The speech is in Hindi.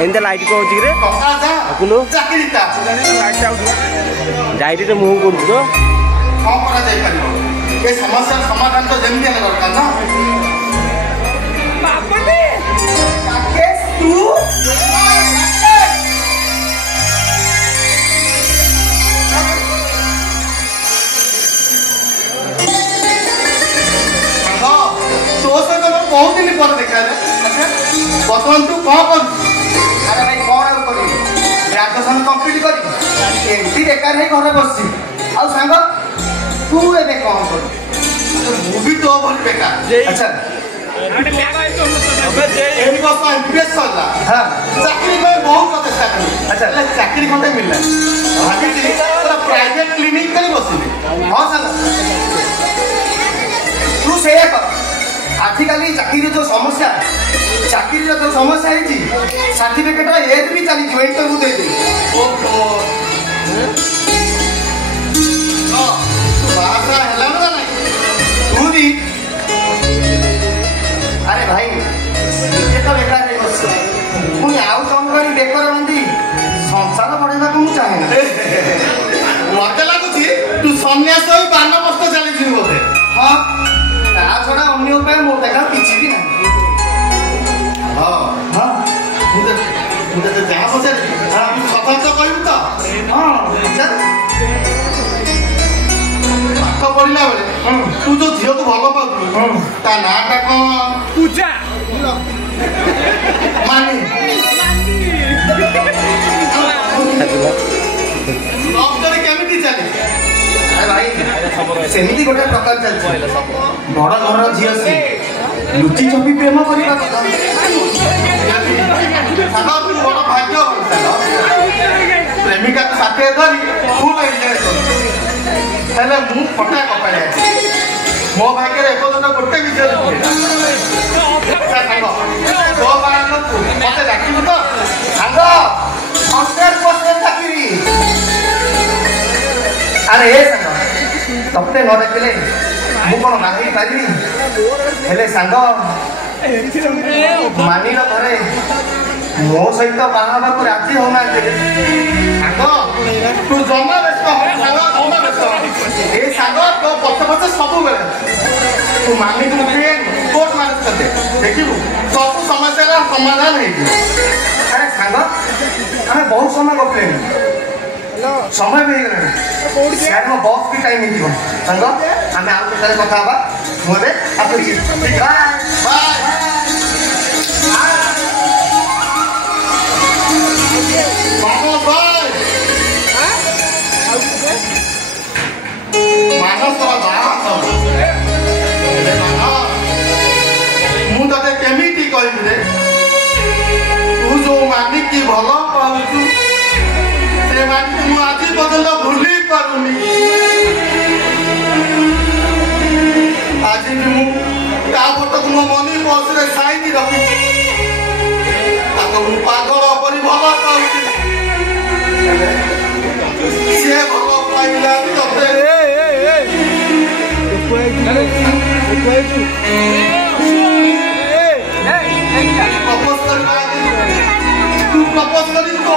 एंदा लाइट को होची रे कुलो चाकरीता लाइट आउट जाइटी तो मुंह करू तो कौन करा जाय परिबो ए समस्या समाधान तो जेमि हेले दरकार ना बापटे राकेश तू बहुत दिन पर देखा अच्छा बर्तमान तू कौन कर अरे भाई कौन आउ कर ग्रेजुएशन कंप्लीट कर एमपी बेकार है घर बस आ सांग तू एबे कौन कर मु भी तो बहुत बेकार अच्छा अबे जे एही बस एमबीएस सरला हां चाकरी में बहुत चेष्टा करी अच्छा चाकरी कोते मिलला भाभी जी पूरा प्राइवेट क्लिनिक करी बसिले हां सांग तू सेया कर आजिकल चाकरी जो समस्या चाकरी जो समस्या है सर्टिफिकेट एज भी चली इंटरव्यू दे दे ओहो तू भी अरे भाई ये तो बेकार है बस मुझे आउ कम करी बेकार बंदी संसार बढ़ेगा को चाहे ना मत लगुची तू सन्यास होई बानप्रस्थ चली जी बोले हां छड़ा अन्य उपाय मो देखा किछि भी नहीं हां हां मुझे तो जहां पहुंचे हां सफल तो कहू तो हां अच्छा पाठ पढ़िला बेले तू जो झियो को भलो पाउ ता नाटा को पूजा मानी अब तोरे केमिति चले अरे भाई सेमिति गोटे प्रकार चलছে बड़ घर झियो से लुचि चपी प्रेम करबा कथा सागर तू बड़ भाग्य प्रेमिका साथे धरी फुल एंजॉय कर हेले मु फटा कपाळे मो भाग्य रे एको दिन गोटे विषय सांग दो बार तू मते डाकिबु तो सांग 100% डाकिबी अरे ए सांग तपते न डाकिले मु कोन नाही पारिबी हेले सांग मानिलो घरे मो सहित बाहाबा को राजी होना सांग तू जमा व्यस्त हो सांग जमा व्यस्त ए सांग तो पछ पछ सब बेले तू मानी तू पे कोर्ट मैनेज कर दे देखिबू सब समस्या का समाधान है अरे सांग हमें बहुत समय गपले समय भी गले यार मो बॉस भी टाइम नहीं दिबो संग हमें आउ केरे कथा बा मोरे आसुची ठीक बाय बाय मानो बाय हां आउ के मानो तोरा बात ए मानो मु तते केमिति कहबी रे तू जो मानिक की भलो पाउछु से मानिक मु आज बदल भूली पारुनी आज भी मु का फोटो को मनी बस रे साइड रखी ताको मु पागल परि भलो पाउछु से भलो पाइला तते प्रपोज कर तू प्रपोज करी तो